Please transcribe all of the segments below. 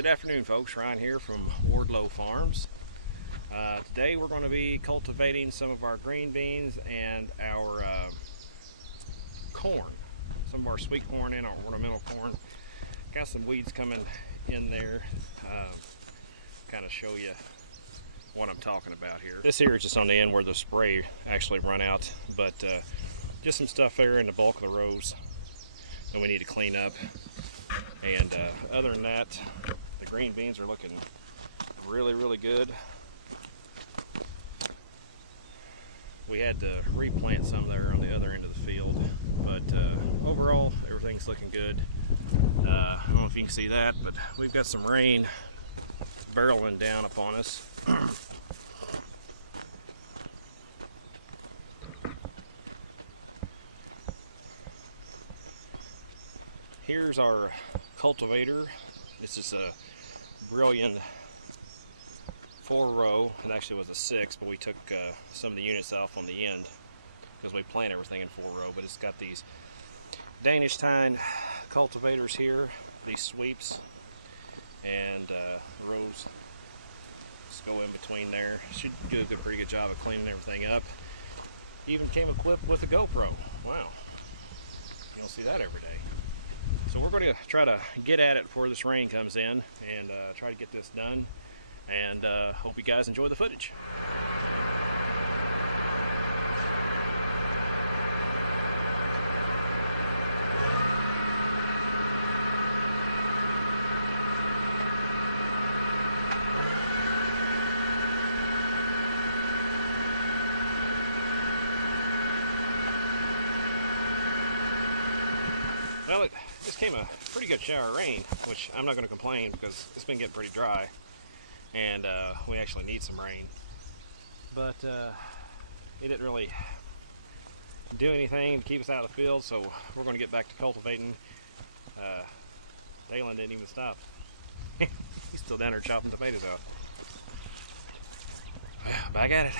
Good afternoon, folks. Ryan here from Wardlow Farms. Today we're going to be cultivating some of our green beans and our corn, some of our sweet corn and our ornamental corn. Got some weeds coming in there. Kind of show you what I'm talking about here. This here is just on the end where the spray actually run out, but just some stuff there in the bulk of the rows that we need to clean up. And other than that, the green beans are looking really good. We had to replant some there on the other end of the field, but overall everything's looking good. I don't know if you can see that, but we've got some rain barreling down upon us. Here's our cultivator. This is a brilliant 4-row. It actually was a 6, but we took some of the units off on the end because we plant everything in 4-row. But it's got these Danish tine cultivators here, these sweeps, and rows just go in between there. Should do a pretty good job of cleaning everything up. Even came equipped with a GoPro. Wow, you don't see that every day. So we're going to try to get at it before this rain comes in and try to get this done, and hope you guys enjoy the footage. Well, it just came a pretty good shower of rain, which I'm not going to complain because it's been getting pretty dry, and we actually need some rain. But it didn't really do anything to keep us out of the field, so we're going to get back to cultivating. Dalen didn't even stop. He's still down there chopping tomatoes out. Back at it.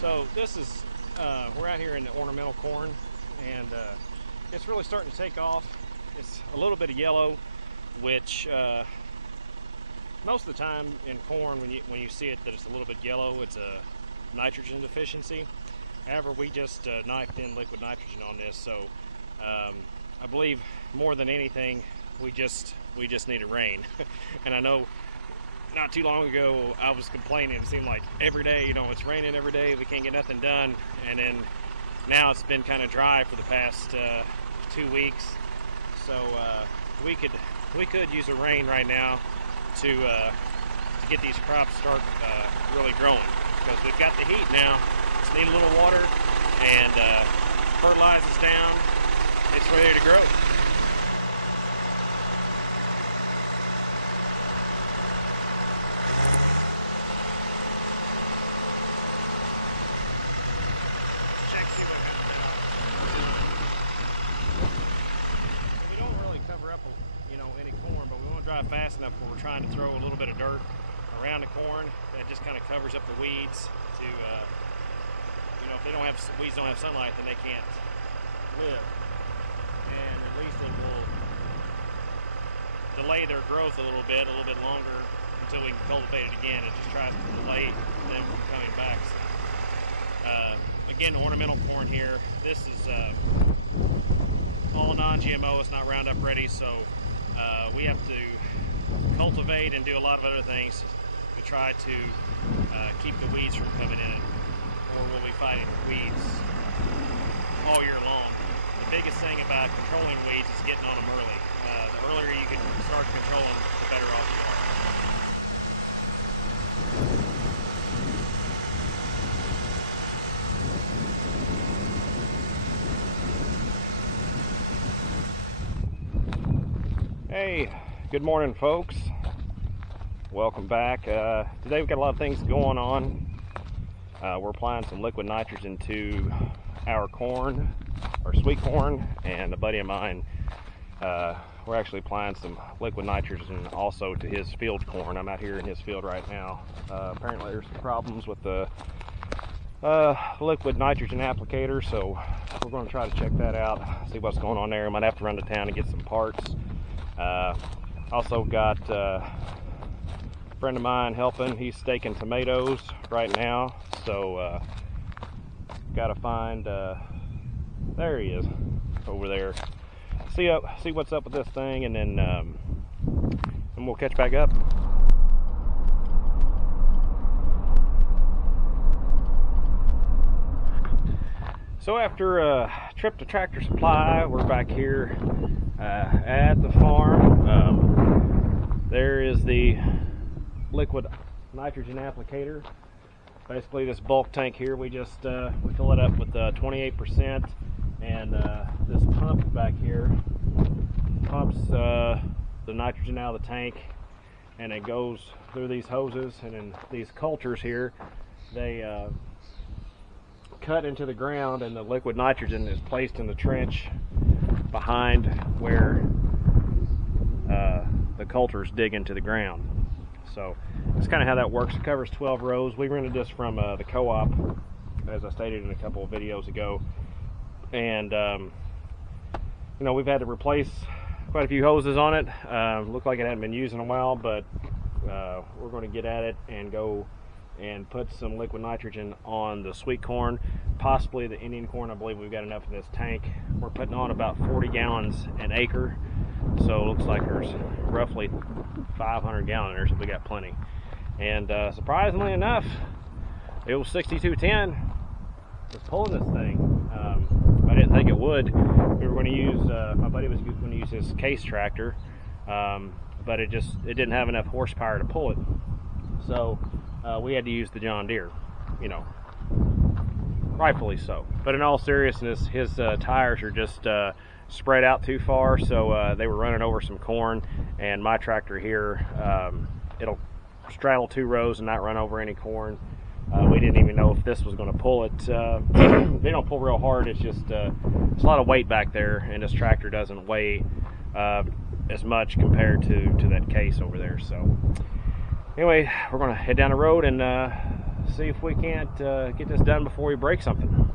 So this is, we're out here in the ornamental corn, and it's really starting to take off. It's a little bit of yellow, which most of the time in corn, when you see it that it's a little bit yellow, it's a nitrogen deficiency. However, we just knifed in liquid nitrogen on this, so I believe more than anything, we just need a rain. And I know not too long ago I was complaining. It seemed like every day, it's raining every day, we can't get nothing done. And then now it's been kind of dry for the past 2 weeks, so we could use a rain right now to get these crops start really growing, because we've got the heat now. Just need a little water, and fertilizes down, it's ready to grow. Fast enough where we're trying to throw a little bit of dirt around the corn that just kind of covers up the weeds to if they don't have weeds, don't have sunlight, then they can't live, and at least it will delay their growth a little bit longer until we can cultivate it again. It just tries to delay them from coming back. So, again, ornamental corn here. This is all non-GMO. It's not Roundup ready, so we have to cultivate and do a lot of other things try to keep the weeds from coming in, or we'll be fighting weeds all year long. The biggest thing about controlling weeds is getting on them early. The earlier you can start to control them, the better off you are. Hey, good morning, folks. Welcome back. Today we've got a lot of things going on. We're applying some liquid nitrogen to our corn, our sweet corn, and a buddy of mine, we're actually applying some liquid nitrogen also to his field corn. I'm out here in his field right now. Apparently there's some problems with the liquid nitrogen applicator, so we're going to try to check that out, see what's going on there. I might have to run to town and get some parts. Also got a friend of mine helping. He's staking tomatoes right now, so got to find, there he is over there. See what's up with this thing, and then and we'll catch back up. So after a trip to Tractor Supply, we're back here at the farm. There is the liquid nitrogen applicator. Basically this bulk tank here, we just we fill it up with 28%, and this pump back here pumps the nitrogen out of the tank, and it goes through these hoses, and then these cultures here, they cut into the ground, and the liquid nitrogen is placed in the trench behind where the cultures dig into the ground. So that's kind of how that works. It covers 12 rows. We rented this from the co-op, as I stated in a couple of videos ago, and you know, we've had to replace quite a few hoses on it. Looked like it hadn't been used in a while, but we're going to get at it and go and put some liquid nitrogen on the sweet corn, possibly the Indian corn. I believe we've got enough in this tank. We're putting on about 40 gallons an acre, so it looks like there's roughly 500 gallons there, so we got plenty. And surprisingly enough, the old 6210 was pulling this thing. I didn't think it would. We were going to use, my buddy was going to use his case tractor, but it didn't have enough horsepower to pull it. So we had to use the John Deere, you know, rightfully so. But in all seriousness, his tires are just spread out too far, so they were running over some corn, and my tractor here, it'll straddle 2 rows and not run over any corn. We didn't even know if this was going to pull it. They don't pull real hard. It's just it's a lot of weight back there, and this tractor doesn't weigh as much compared to that case over there. So anyway, we're going to head down the road and see if we can't get this done before we break something.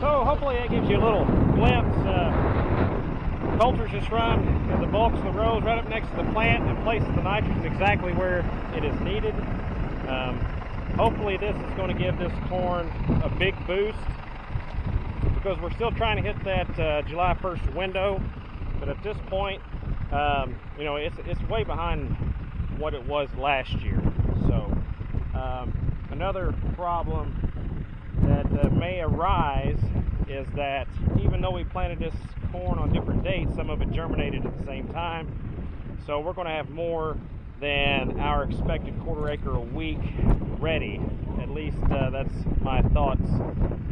Hopefully that gives you a little glimpse. Cultures just run in the bulks of the rows right up next to the plant and places the nitrogen exactly where it is needed. Hopefully this is going to give this corn a big boost, because we're still trying to hit that July 1st window. But at this point, you know, it's way behind what it was last year. So another problem that may arise is that even though we planted this corn on different dates, some of it germinated at the same time. So we're going to have more than our expected 1/4 acre a week ready. At least that's my thoughts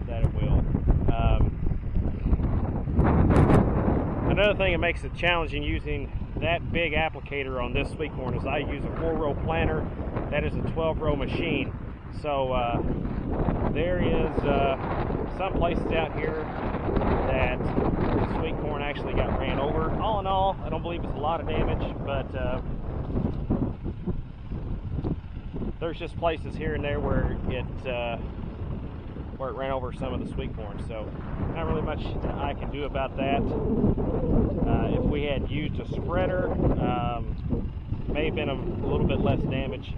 that it will. Another thing that makes it challenging using that big applicator on this sweet corn is I use a 4-row planter. That is a 12-row machine. So there is some places out here that the sweet corn actually got ran over. All in all, I don't believe it's a lot of damage, but there's just places here and there where it ran over some of the sweet corn. So not really much I can do about that. If we had used a spreader, may have been a little bit less damage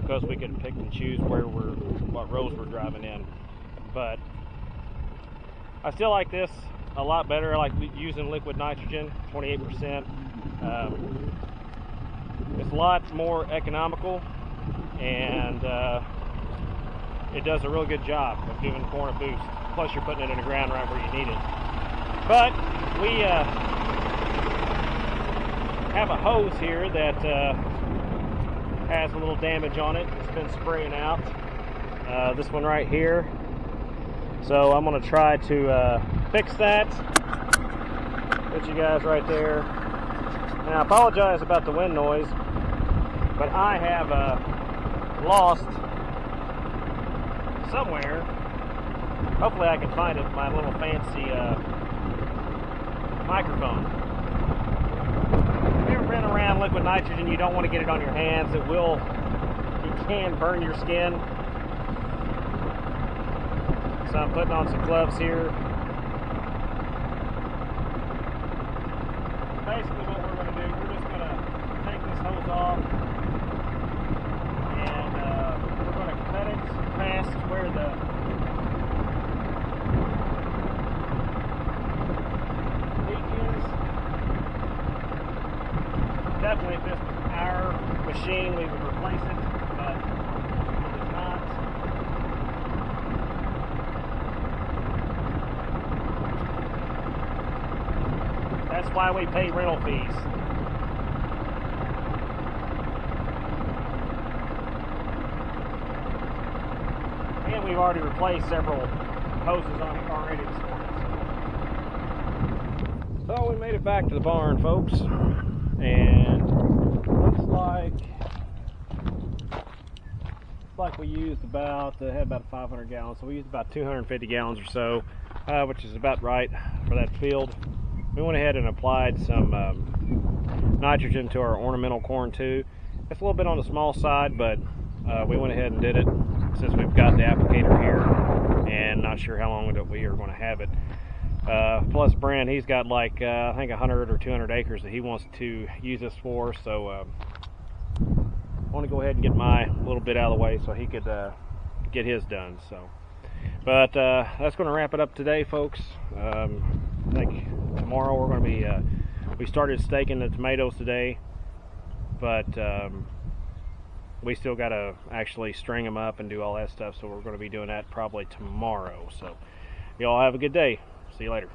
because we could pick and choose what rows we're driving in. But I still like this a lot better. I like using liquid nitrogen, 28%. It's a lot more economical, and it does a real good job of giving corn a boost. Plus you're putting it in the ground right where you need it. But we have a hose here that has a little damage on it. It's been spraying out. This one right here. So I'm going to try to fix that. Put you guys right there. Now I apologize about the wind noise, but I have lost somewhere, hopefully I can find it, my little fancy microphone. If you ever been around liquid nitrogen, you don't want to get it on your hands. It can burn your skin. So I'm putting on some gloves here. Basically what we're going to do, we're just going to take this hose off, and we're going to cut it past where the leak is. Definitely if this was our machine we would replace it, but it is not. That's why we pay rental fees. And we've already replaced several hoses on it already this morning. So we made it back to the barn, folks, and looks like we used had about 500 gallons, so we used about 250 gallons or so, which is about right for that field. We went ahead and applied some nitrogen to our ornamental corn too. It's a little bit on the small side, but we went ahead and did it since we've got the applicator here, and not sure how long we are going to have it. Plus Brent, he's got like I think 100 or 200 acres that he wants to use this for, so I want to go ahead and get my little bit out of the way so he could get his done. So, but that's going to wrap it up today, folks. I think tomorrow we're going to be we started staking the tomatoes today, but we still got to actually string them up and do all that stuff, so we're going to be doing that probably tomorrow. So y'all have a good day. See you later.